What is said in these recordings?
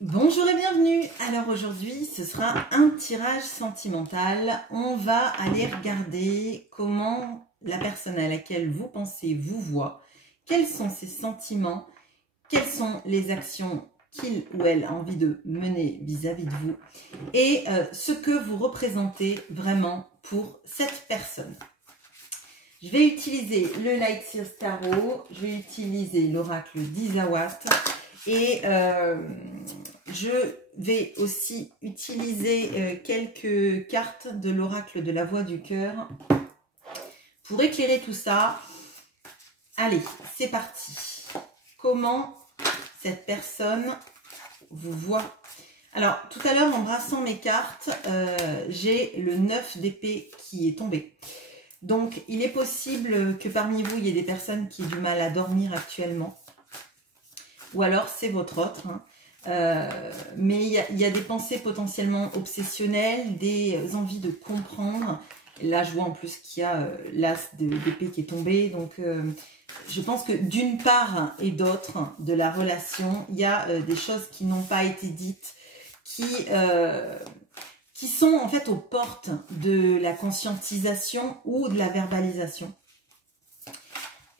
Bonjour et bienvenue. Alors aujourd'hui, ce sera un tirage sentimental. On va aller regarder comment la personne à laquelle vous pensez vous voit, quels sont ses sentiments, quelles sont les actions qu'il ou elle a envie de mener vis-à-vis de vous et ce que vous représentez vraiment pour cette personne. Je vais utiliser le Light Seers Tarot, je vais utiliser l'oracle d'Isawat et je vais aussi utiliser quelques cartes de l'oracle de la voix du cœur pour éclairer tout ça. Allez, c'est parti. Comment cette personne vous voit? Alors, tout à l'heure, en brassant mes cartes, j'ai le 9 d'épée qui est tombé. Donc, il est possible que parmi vous, il y ait des personnes qui aient du mal à dormir actuellement. Ou alors, c'est votre autre. Mais il y a des pensées potentiellement obsessionnelles, des envies de comprendre. Là, je vois en plus qu'il y a l'as d'épée qui est tombé. Donc, je pense que d'une part et d'autre de la relation, il y a des choses qui n'ont pas été dites, qui sont en fait aux portes de la conscientisation ou de la verbalisation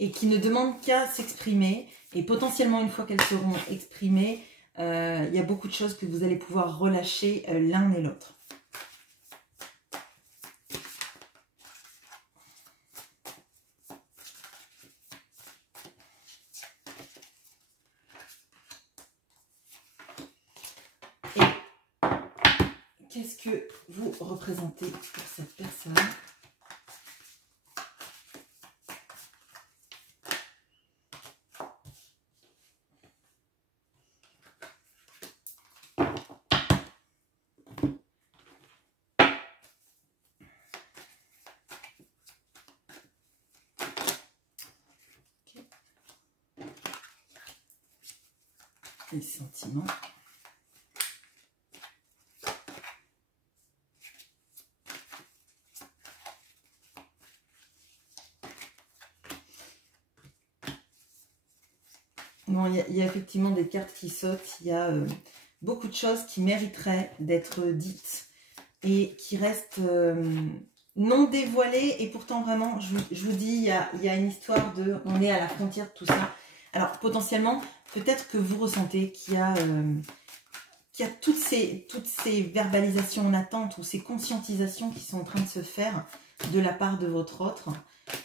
et qui ne demandent qu'à s'exprimer. Et potentiellement, une fois qu'elles seront exprimées, il y a beaucoup de choses que vous allez pouvoir relâcher l'un et l'autre. Et qu'est-ce que vous représentez pour cette personne ? Les sentiments. Bon, il y a effectivement des cartes qui sautent, il y a beaucoup de choses qui mériteraient d'être dites et qui restent non dévoilées. Et pourtant, vraiment, je vous dis, il y a une histoire de... On est à la frontière de tout ça. Alors, potentiellement, peut-être que vous ressentez qu'il y a toutes ces verbalisations en attente ou ces conscientisations qui sont en train de se faire de la part de votre autre.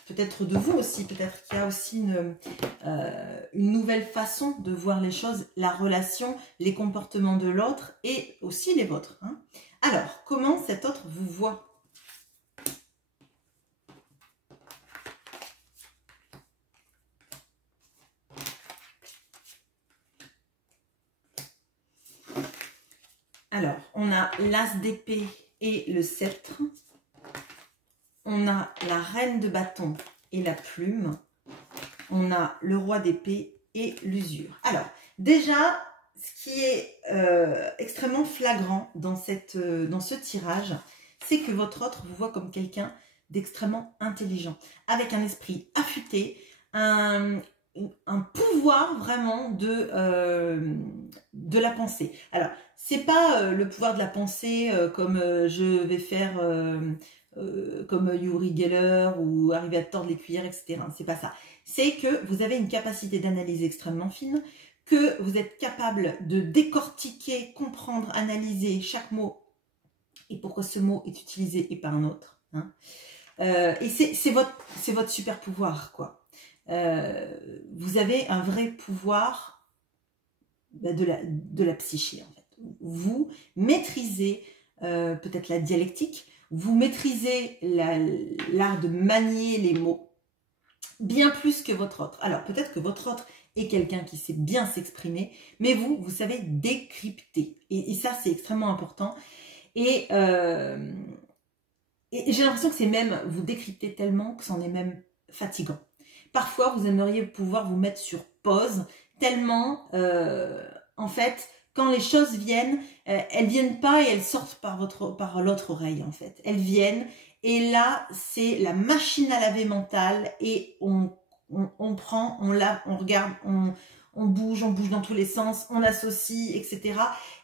Peut-être de vous aussi, peut-être qu'il y a aussi une nouvelle façon de voir les choses, la relation, les comportements de l'autre et aussi les vôtres. Hein. Alors, comment cet autre vous voit ? Alors, on a l'as d'épée et le sceptre. On a la reine de bâton et la plume. On a le roi d'épée et l'usure. Alors, déjà, ce qui est extrêmement flagrant dans ce tirage, c'est que votre autre vous voit comme quelqu'un d'extrêmement intelligent, avec un esprit affûté, un pouvoir vraiment de la pensée. Alors, c'est pas le pouvoir de la pensée comme je vais faire... comme Uri Geller ou arriver à tordre les cuillères, etc. C'est pas ça. C'est que vous avez une capacité d'analyse extrêmement fine, que vous êtes capable de décortiquer, comprendre, analyser chaque mot et pourquoi ce mot est utilisé et pas un autre. Hein. Et c'est votre super pouvoir, quoi. Vous avez un vrai pouvoir de la psyché, en fait. Vous maîtrisez peut-être la dialectique, vous maîtrisez l'art de manier les mots bien plus que votre autre. Alors, peut-être que votre autre est quelqu'un qui sait bien s'exprimer, mais vous savez décrypter. Et ça, c'est extrêmement important. Et j'ai l'impression que c'est même, vous décryptez tellement que c'en est même fatigant. Parfois, vous aimeriez pouvoir vous mettre sur pause, tellement, en fait... Quand les choses viennent, elles viennent pas et elles sortent par l'autre oreille en fait. Elles viennent et là c'est la machine à laver mentale et on prend, on lave, on regarde, on bouge dans tous les sens, on associe, etc.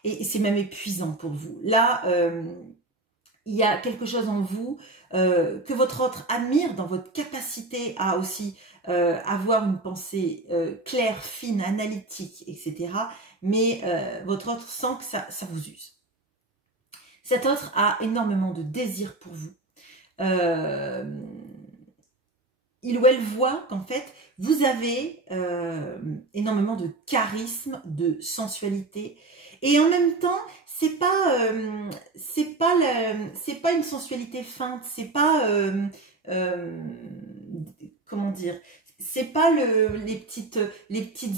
Et c'est même épuisant pour vous. Là, il y a quelque chose en vous que votre autre admire dans votre capacité à aussi avoir une pensée claire, fine, analytique, etc. Mais votre autre sent que ça vous use. Cet autre a énormément de désir pour vous. Il ou elle voit qu'en fait, vous avez énormément de charisme, de sensualité. Et en même temps, c'est pas une sensualité feinte, c'est pas comment dire, c'est pas les petites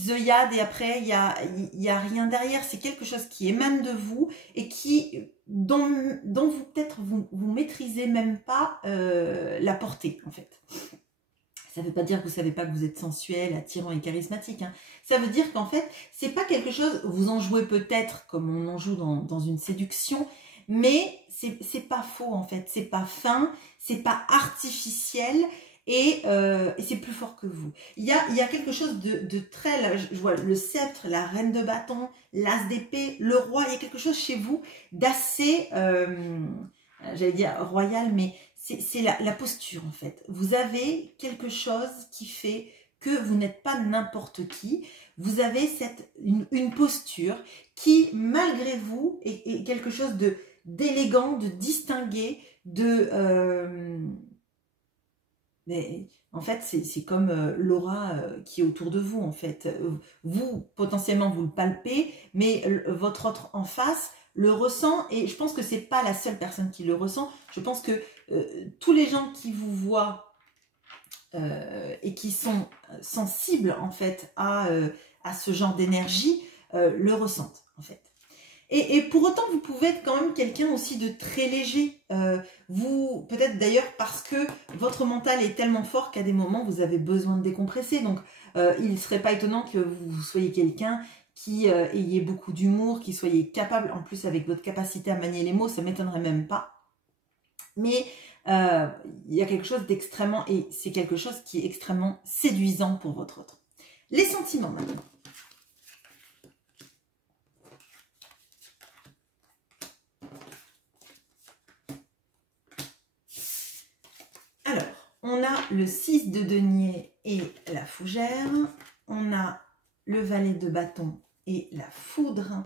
œillades et après il y a rien derrière. C'est quelque chose qui émane de vous et dont vous peut-être vous maîtrisez même pas la portée en fait. Ça ne veut pas dire que vous ne savez pas que vous êtes sensuel, attirant et charismatique. Hein. Ça veut dire qu'en fait, c'est pas quelque chose, vous en jouez peut-être comme on en joue dans une séduction, mais c'est pas faux en fait. C'est pas fin, c'est pas artificiel et c'est plus fort que vous. Il y a quelque chose de très, là, je vois le sceptre, la reine de bâton, l'as d'épée, le roi. Il y a quelque chose chez vous d'assez, j'allais dire royal, mais c'est la posture en fait. Vous avez quelque chose qui fait que vous n'êtes pas n'importe qui. Vous avez une posture qui, malgré vous, est quelque chose d'élégant, de distingué, mais en fait, c'est comme l'aura qui est autour de vous en fait. Vous, potentiellement, vous le palpez, mais votre autre en face le ressent et je pense que c'est pas la seule personne qui le ressent. Je pense que tous les gens qui vous voient et qui sont sensibles en fait à ce genre d'énergie le ressentent en fait. Et pour autant, vous pouvez être quand même quelqu'un aussi de très léger. Vous, peut-être d'ailleurs parce que votre mental est tellement fort qu'à des moments, vous avez besoin de décompresser. Donc, il ne serait pas étonnant que vous soyez quelqu'un qui ayez beaucoup d'humour, qui soyez capable, en plus avec votre capacité à manier les mots, ça ne m'étonnerait même pas. Mais il y a quelque chose d'extrêmement, et c'est quelque chose qui est extrêmement séduisant pour votre autre. Les sentiments maintenant. Alors, on a le 6 de denier et la fougère. On a le valet de bâton et la foudre.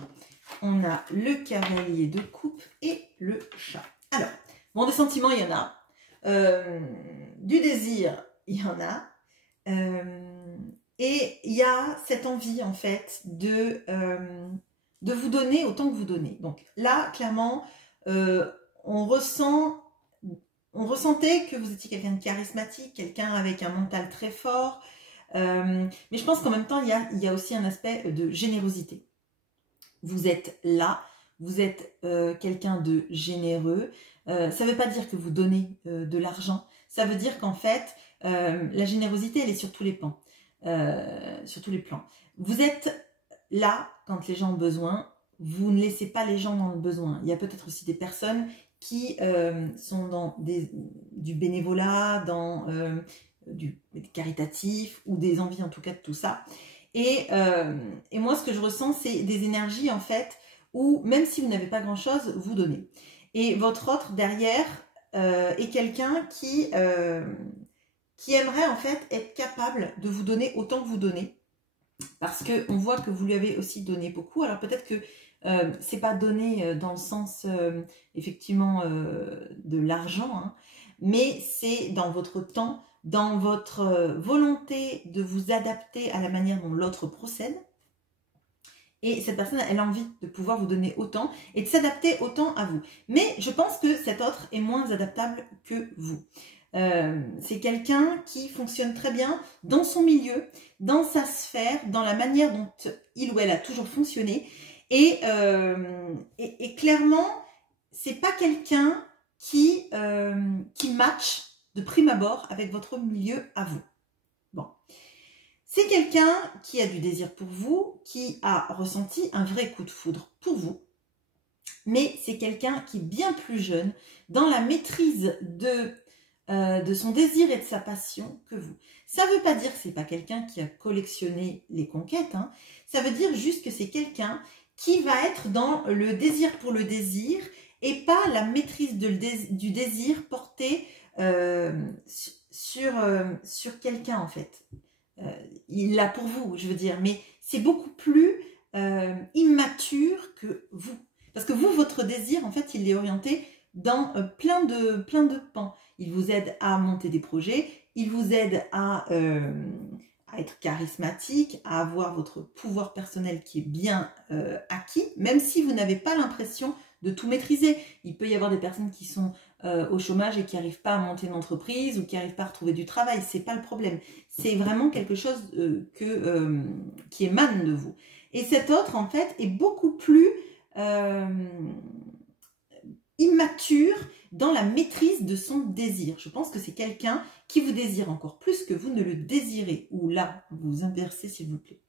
On a le cavalier de coupe et le chat. Alors, bon, des sentiments, il y en a. Du désir, il y en a. Et il y a cette envie, en fait, de vous donner autant que vous donnez. Donc là, clairement, on ressentait que vous étiez quelqu'un de charismatique, quelqu'un avec un mental très fort. Mais je pense qu'en même temps, il y a aussi un aspect de générosité. Vous êtes là, vous êtes quelqu'un de généreux. Ça ne veut pas dire que vous donnez de l'argent. Ça veut dire qu'en fait, la générosité, elle est sur tous les plans. Sur tous les plans. Vous êtes là quand les gens ont besoin. Vous ne laissez pas les gens dans le besoin. Il y a peut-être aussi des personnes qui sont dans du bénévolat, dans du caritatif ou des envies en tout cas de tout ça. Et moi, ce que je ressens, c'est des énergies en fait où même si vous n'avez pas grand-chose, vous donnez. Et votre autre derrière est quelqu'un qui aimerait en fait être capable de vous donner autant que vous donnez. Parce qu'on voit que vous lui avez aussi donné beaucoup. Alors peut-être que c'est pas donné dans le sens effectivement de l'argent, hein, mais c'est dans votre temps, dans votre volonté de vous adapter à la manière dont l'autre procède. Et cette personne, elle a envie de pouvoir vous donner autant et de s'adapter autant à vous. Mais je pense que cet autre est moins adaptable que vous. C'est quelqu'un qui fonctionne très bien dans son milieu, dans sa sphère, dans la manière dont il ou elle a toujours fonctionné. Et clairement, c'est pas quelqu'un qui match de prime abord avec votre milieu à vous. Bon. C'est quelqu'un qui a du désir pour vous, qui a ressenti un vrai coup de foudre pour vous. Mais c'est quelqu'un qui est bien plus jeune, dans la maîtrise de de son désir et de sa passion que vous. Ça ne veut pas dire que ce n'est pas quelqu'un qui a collectionné les conquêtes, hein. Ça veut dire juste que c'est quelqu'un qui va être dans le désir pour le désir et pas la maîtrise du désir porté sur quelqu'un en fait. Il l'a pour vous, je veux dire, mais c'est beaucoup plus immature que vous. Parce que vous, votre désir, en fait, il est orienté dans plein de pans. Il vous aide à monter des projets, il vous aide à être charismatique, à avoir votre pouvoir personnel qui est bien acquis, même si vous n'avez pas l'impression de tout maîtriser. Il peut y avoir des personnes qui sont au chômage et qui n'arrivent pas à monter une entreprise ou qui n'arrivent pas à retrouver du travail. C'est pas le problème. C'est vraiment quelque chose qui émane de vous. Et cet autre, en fait, est beaucoup plus immature dans la maîtrise de son désir. Je pense que c'est quelqu'un qui vous désire encore plus que vous ne le désirez. Ou là, vous inversez s'il vous plaît.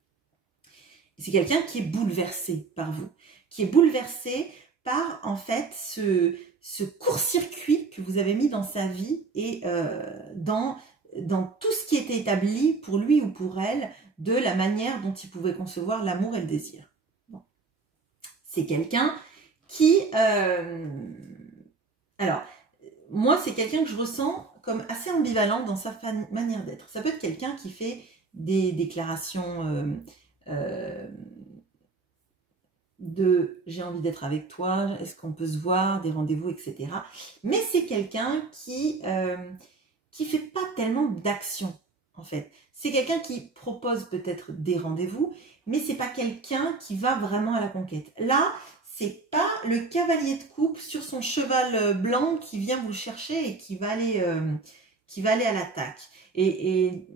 C'est quelqu'un qui est bouleversé par vous, qui est bouleversé par en fait ce court-circuit que vous avez mis dans sa vie et dans tout ce qui était établi pour lui ou pour elle de la manière dont il pouvait concevoir l'amour et le désir. Bon. C'est quelqu'un qui... alors, moi, c'est quelqu'un que je ressens comme assez ambivalent dans sa manière d'être. Ça peut être quelqu'un qui fait des déclarations de « j'ai envie d'être avec toi »,« est-ce qu'on peut se voir », des rendez-vous, etc. Mais c'est quelqu'un qui fait pas tellement d'action, en fait. C'est quelqu'un qui propose peut-être des rendez-vous, mais c'est pas quelqu'un qui va vraiment à la conquête. Là, c'est pas le cavalier de coupe sur son cheval blanc qui vient vous chercher et qui va aller à l'attaque. Et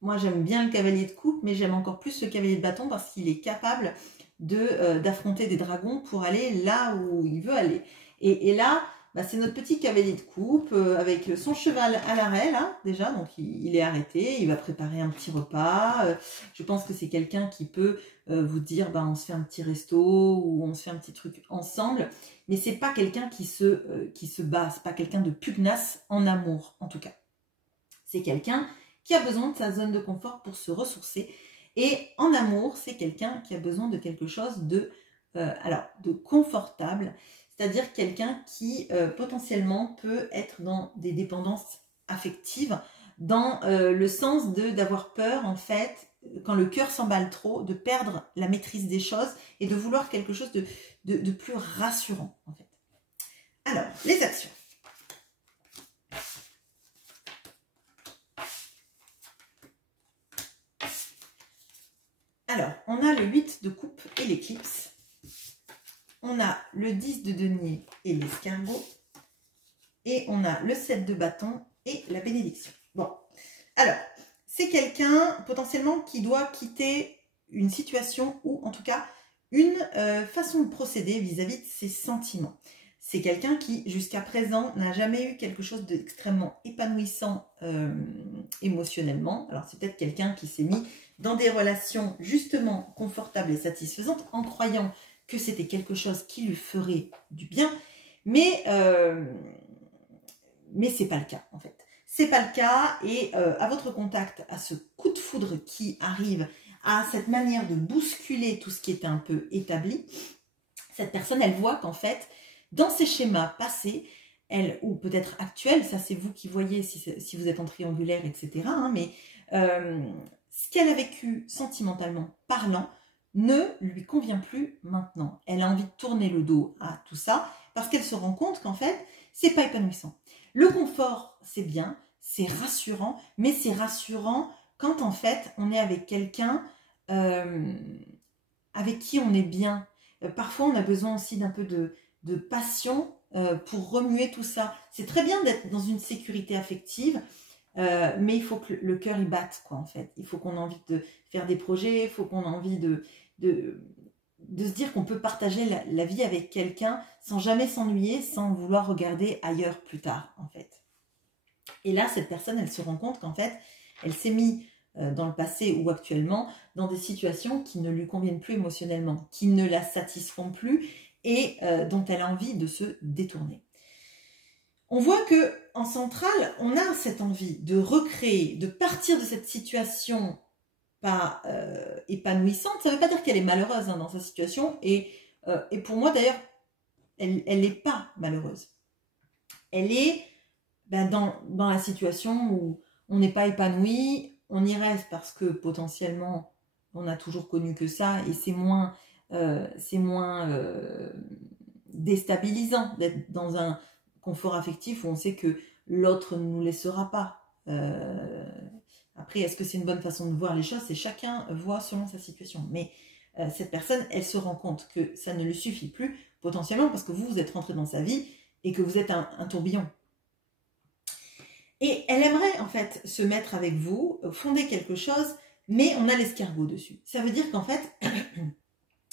moi, j'aime bien le cavalier de coupe, mais j'aime encore plus le cavalier de bâton parce qu'il est capable d'affronter des dragons pour aller là où il veut aller. Et là, bah, c'est notre petit cavalier de coupe avec son cheval à l'arrêt, là, déjà. Donc, il est arrêté, il va préparer un petit repas. Je pense que c'est quelqu'un qui peut vous dire, bah, on se fait un petit resto ou on se fait un petit truc ensemble. Mais c'est pas quelqu'un qui se bat, c'est pas quelqu'un de pugnace en amour, en tout cas. C'est quelqu'un qui a besoin de sa zone de confort pour se ressourcer. Et en amour, c'est quelqu'un qui a besoin de quelque chose de confortable, c'est-à-dire quelqu'un qui potentiellement peut être dans des dépendances affectives, dans le sens d'avoir peur, en fait, quand le cœur s'emballe trop, de perdre la maîtrise des choses et de vouloir quelque chose de plus rassurant, en fait. Alors, les actions. Alors, on a le 8 de coupe et l'éclipse. On a le 10 de denier et l'escargot. Et on a le 7 de bâton et la bénédiction. Bon, alors, c'est quelqu'un potentiellement qui doit quitter une situation ou en tout cas une façon de procéder vis-à-vis de ses sentiments. C'est quelqu'un qui, jusqu'à présent, n'a jamais eu quelque chose d'extrêmement épanouissant émotionnellement. Alors, c'est peut-être quelqu'un qui s'est mis dans des relations justement confortables et satisfaisantes en croyant que c'était quelque chose qui lui ferait du bien. Mais c'est pas le cas, en fait. C'est pas le cas et à votre contact, à ce coup de foudre qui arrive, à cette manière de bousculer tout ce qui est un peu établi, cette personne, elle voit qu'en fait, dans ses schémas passés, ou peut-être actuels, ça c'est vous qui voyez si vous êtes en triangulaire, etc. Hein, mais ce qu'elle a vécu sentimentalement parlant ne lui convient plus maintenant. Elle a envie de tourner le dos à tout ça parce qu'elle se rend compte qu'en fait, c'est pas épanouissant. Le confort, c'est bien, c'est rassurant, mais c'est rassurant quand en fait, on est avec quelqu'un avec qui on est bien. Parfois, on a besoin aussi d'un peu de passion pour remuer tout ça. C'est très bien d'être dans une sécurité affective, mais il faut que le cœur y batte, quoi, en fait. Il faut qu'on ait envie de faire des projets, il faut qu'on ait envie de se dire qu'on peut partager la vie avec quelqu'un sans jamais s'ennuyer, sans vouloir regarder ailleurs plus tard, en fait. Et là, cette personne, elle se rend compte qu'en fait, elle s'est mise dans le passé ou actuellement dans des situations qui ne lui conviennent plus émotionnellement, qui ne la satisfont plus et dont elle a envie de se détourner. On voit que en centrale, on a cette envie de recréer, de partir de cette situation pas épanouissante. Ça ne veut pas dire qu'elle est malheureuse hein, dans sa situation. Et pour moi, d'ailleurs, elle n'est pas malheureuse. Elle est dans la situation où on n'est pas épanoui, on y reste parce que potentiellement, on a toujours connu que ça et c'est moins déstabilisant d'être dans un confort affectif où on sait que l'autre ne nous laissera pas. Après, est-ce que c'est une bonne façon de voir les choses? C'est chacun voit selon sa situation. Mais cette personne, elle se rend compte que ça ne lui suffit plus, potentiellement parce que vous êtes rentré dans sa vie et que vous êtes un tourbillon. Et elle aimerait en fait se mettre avec vous, fonder quelque chose, mais on a l'escargot dessus. Ça veut dire qu'en fait,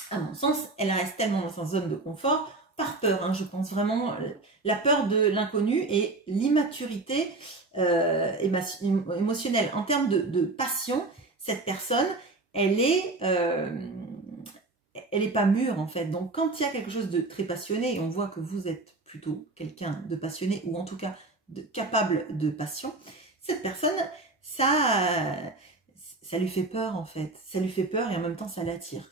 à mon sens, elle reste tellement dans sa zone de confort, par peur, hein, je pense vraiment, la peur de l'inconnu et l'immaturité émotionnelle. En termes de passion, cette personne, elle est pas mûre en fait. Donc quand il y a quelque chose de très passionné, et on voit que vous êtes plutôt quelqu'un de passionné, ou en tout cas capable de passion, cette personne, ça lui fait peur en fait. Ça lui fait peur et en même temps ça l'attire.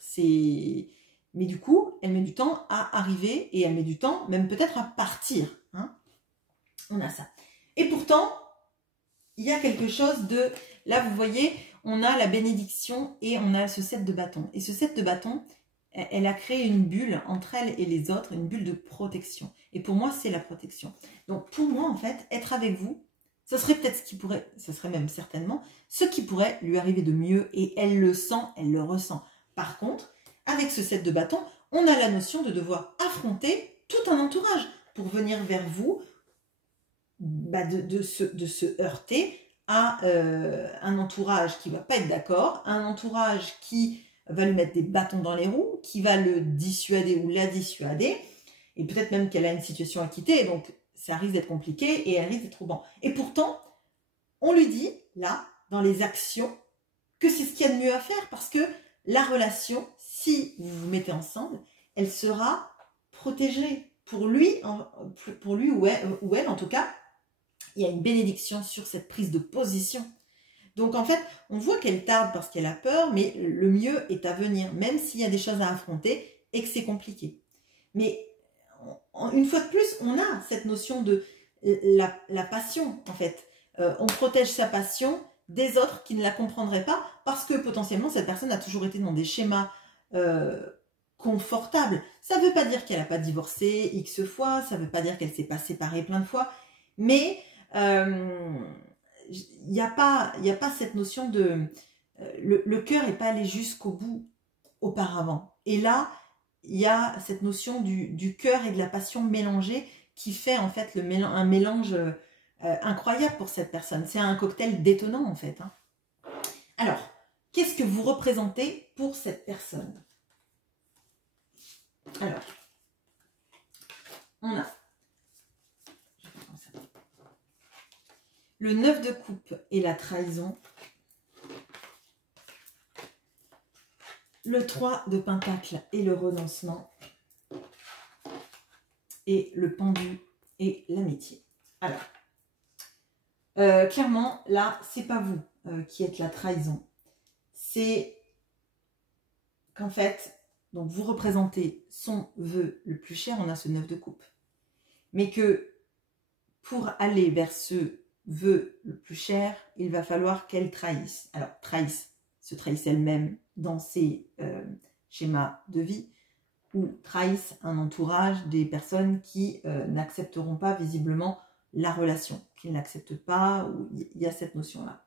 Mais du coup, elle met du temps à arriver et elle met du temps même peut-être à partir. Hein. On a ça. Et pourtant, il y a quelque chose de... Là, vous voyez, on a la bénédiction et on a ce 7 de bâton. Et ce 7 de bâton, elle a créé une bulle entre elle et les autres, une bulle de protection. Et pour moi, c'est la protection. Donc pour moi, en fait, être avec vous, ce serait peut-être ce qui pourrait, ce serait même certainement, ce qui pourrait lui arriver de mieux. Et elle le sent, elle le ressent. Par contre, avec ce 7 de bâton, on a la notion de devoir affronter tout un entourage pour venir vers vous, de se heurter à un entourage qui ne va pas être d'accord, un entourage qui va lui mettre des bâtons dans les roues, qui va le dissuader ou la dissuader, et peut-être même qu'elle a une situation à quitter, donc ça risque d'être compliqué et elle risque d'être trop bon. Et pourtant, on lui dit, là, dans les actions, que c'est ce qu'il y a de mieux à faire, parce que la relation, si vous vous mettez ensemble, elle sera protégée. Pour lui ou elle, en tout cas, il y a une bénédiction sur cette prise de position. Donc en fait, on voit qu'elle tarde parce qu'elle a peur, mais le mieux est à venir, même s'il y a des choses à affronter et que c'est compliqué. Mais une fois de plus, on a cette notion de la passion, en fait. On protège sa passion des autres qui ne la comprendraient pas parce que potentiellement, cette personne a toujours été dans des schémas confortables. Ça ne veut pas dire qu'elle n'a pas divorcé X fois, ça ne veut pas dire qu'elle ne s'est pas séparée plein de fois, mais il n'y a pas cette notion de... le cœur n'est pas allé jusqu'au bout auparavant. Et là, il y a cette notion du cœur et de la passion mélangée qui fait en fait un mélange incroyable pour cette personne. C'est un cocktail détonnant en fait. Hein. Alors, qu'est-ce que vous représentez pour cette personne? Alors, on a le 9 de coupe et la trahison. Le 3 de pentacle et le renoncement. Et le pendu et l'amitié. Alors, clairement, là, c'est pas vous qui êtes la trahison. C'est qu'en fait, donc vous représentez son vœu le plus cher, on a ce 9 de coupe. Mais que pour aller vers ce vœu le plus cher, il va falloir qu'elle trahisse. Alors, se trahisse elle-même dans ses schémas de vie, ou trahissent un entourage, des personnes qui n'accepteront pas visiblement la relation, qui ne l'acceptent pas, ou il y a cette notion-là.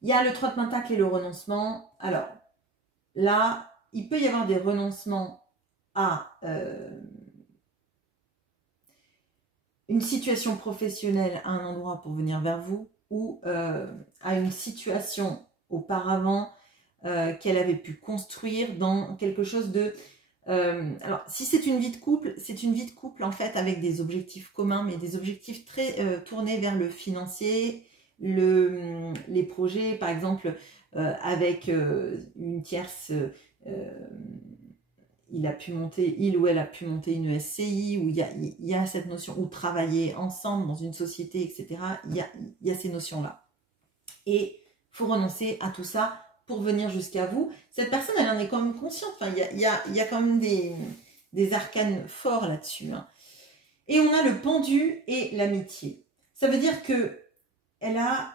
Il y a le 3 de pentacle et le renoncement. Alors, là, il peut y avoir des renoncements à une situation professionnelle à un endroit pour venir vers vous, ou à une situation auparavant qu'elle avait pu construire dans quelque chose de... alors, si c'est une vie de couple, c'est une vie de couple en fait avec des objectifs communs, mais des objectifs très tournés vers le financier, les projets, par exemple, avec une tierce, il ou elle a pu monter une SCI, où il y a cette notion, ou travailler ensemble dans une société, etc. Il y a ces notions-là. Et il faut renoncer à tout ça pour venir jusqu'à vous. Cette personne, elle en est quand même consciente. Enfin, il y a quand même des arcanes forts là-dessus. Hein. Et on a le pendu et l'amitié. Ça veut dire que elle a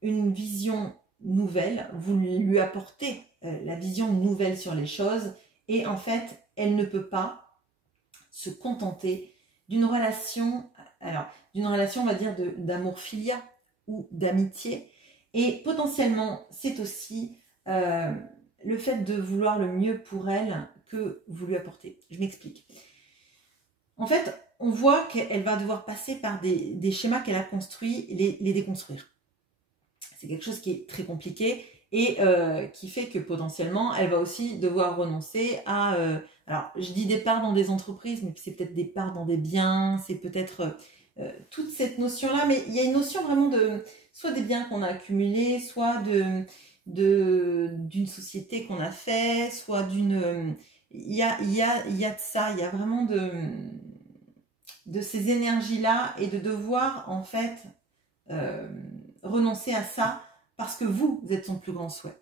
une vision nouvelle. Vous lui apportez la vision nouvelle sur les choses. Et en fait, elle ne peut pas se contenter d'une relation, on va dire, d'amour filia ou d'amitié. Et potentiellement, c'est aussi le fait de vouloir le mieux pour elle que vous lui apportez. Je m'explique. En fait, on voit qu'elle va devoir passer par des schémas qu'elle a construits, les déconstruire. C'est quelque chose qui est très compliqué et qui fait que potentiellement, elle va aussi devoir renoncer à... alors, je dis des parts dans des entreprises, mais c'est peut-être des parts dans des biens, c'est peut-être toute cette notion-là, mais il y a une notion vraiment de... soit des biens qu'on a accumulés, soit d'une société qu'on a fait, soit d'une... Il y a de ça, il y a vraiment de ces énergies-là et de devoir, en fait, renoncer à ça parce que vous êtes son plus grand souhait.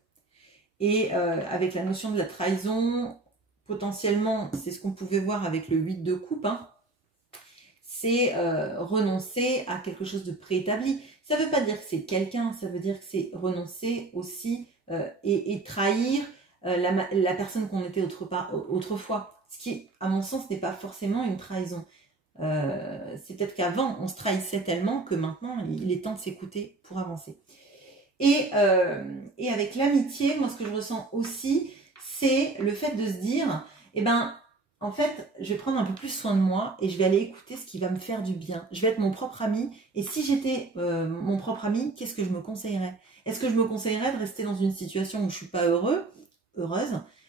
Et avec la notion de la trahison, potentiellement, c'est ce qu'on pouvait voir avec le 8 de coupe, hein, c'est renoncer à quelque chose de préétabli. Ça ne veut pas dire que c'est quelqu'un, ça veut dire que c'est renoncer aussi et trahir la personne qu'on était autrefois. Ce qui, à mon sens, n'est pas forcément une trahison. C'est peut-être qu'avant, on se trahissait tellement que maintenant, il est temps de s'écouter pour avancer. Et avec l'amitié, moi, ce que je ressens aussi, c'est le fait de se dire, eh ben, en fait, je vais prendre un peu plus soin de moi et je vais aller écouter ce qui va me faire du bien. Je vais être mon propre ami. Et si j'étais mon propre ami, qu'est-ce que je me conseillerais? Est-ce que je me conseillerais de rester dans une situation où je ne suis pas heureuse?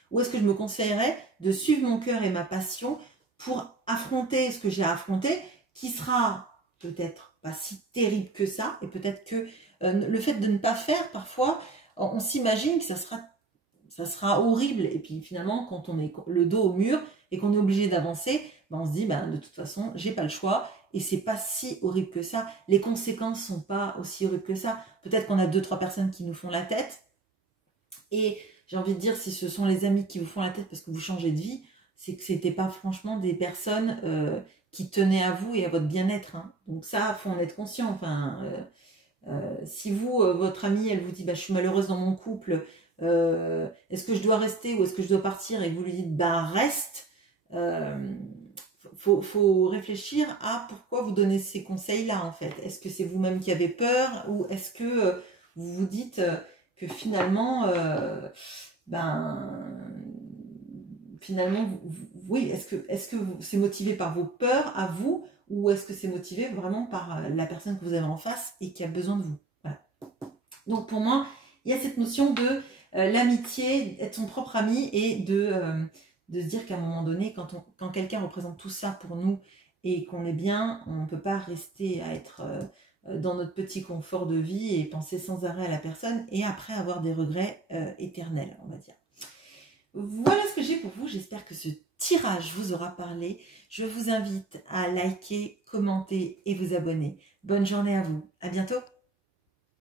Ou est-ce que je me conseillerais de suivre mon cœur et ma passion pour affronter ce que j'ai à affronter, qui sera peut-être pas si terrible que ça, et peut-être que le fait de ne pas faire, parfois, on s'imagine que ça sera horrible, et puis finalement, quand on est le dos au mur et qu'on est obligé d'avancer, ben on se dit, ben, de toute façon, j'ai pas le choix, et c'est pas si horrible que ça. Les conséquences sont pas aussi horribles que ça. Peut-être qu'on a 2-3 personnes qui nous font la tête, et j'ai envie de dire, si ce sont les amis qui vous font la tête parce que vous changez de vie, c'est que c'était pas franchement des personnes qui tenaient à vous et à votre bien-être. Hein. Donc ça, faut en être conscient. Enfin, si vous, votre amie, elle vous dit, bah, je suis malheureuse dans mon couple, est-ce que je dois rester ou est-ce que je dois partir, et vous lui dites, bah reste, faut réfléchir à pourquoi vous donnez ces conseils-là, en fait. Est-ce que c'est vous-même qui avez peur, ou est-ce que vous vous dites que finalement, finalement, oui, est-ce que c'est motivé par vos peurs à vous, ou est-ce que c'est motivé vraiment par la personne que vous avez en face et qui a besoin de vous? Voilà. Donc pour moi, il y a cette notion de l'amitié, être son propre ami, et de se dire qu'à un moment donné, quand quelqu'un représente tout ça pour nous et qu'on est bien, on ne peut pas rester à être dans notre petit confort de vie et penser sans arrêt à la personne et après avoir des regrets éternels, on va dire. Voilà ce que j'ai pour vous. J'espère que ce tirage vous aura parlé. Je vous invite à liker, commenter et vous abonner. Bonne journée à vous. À bientôt.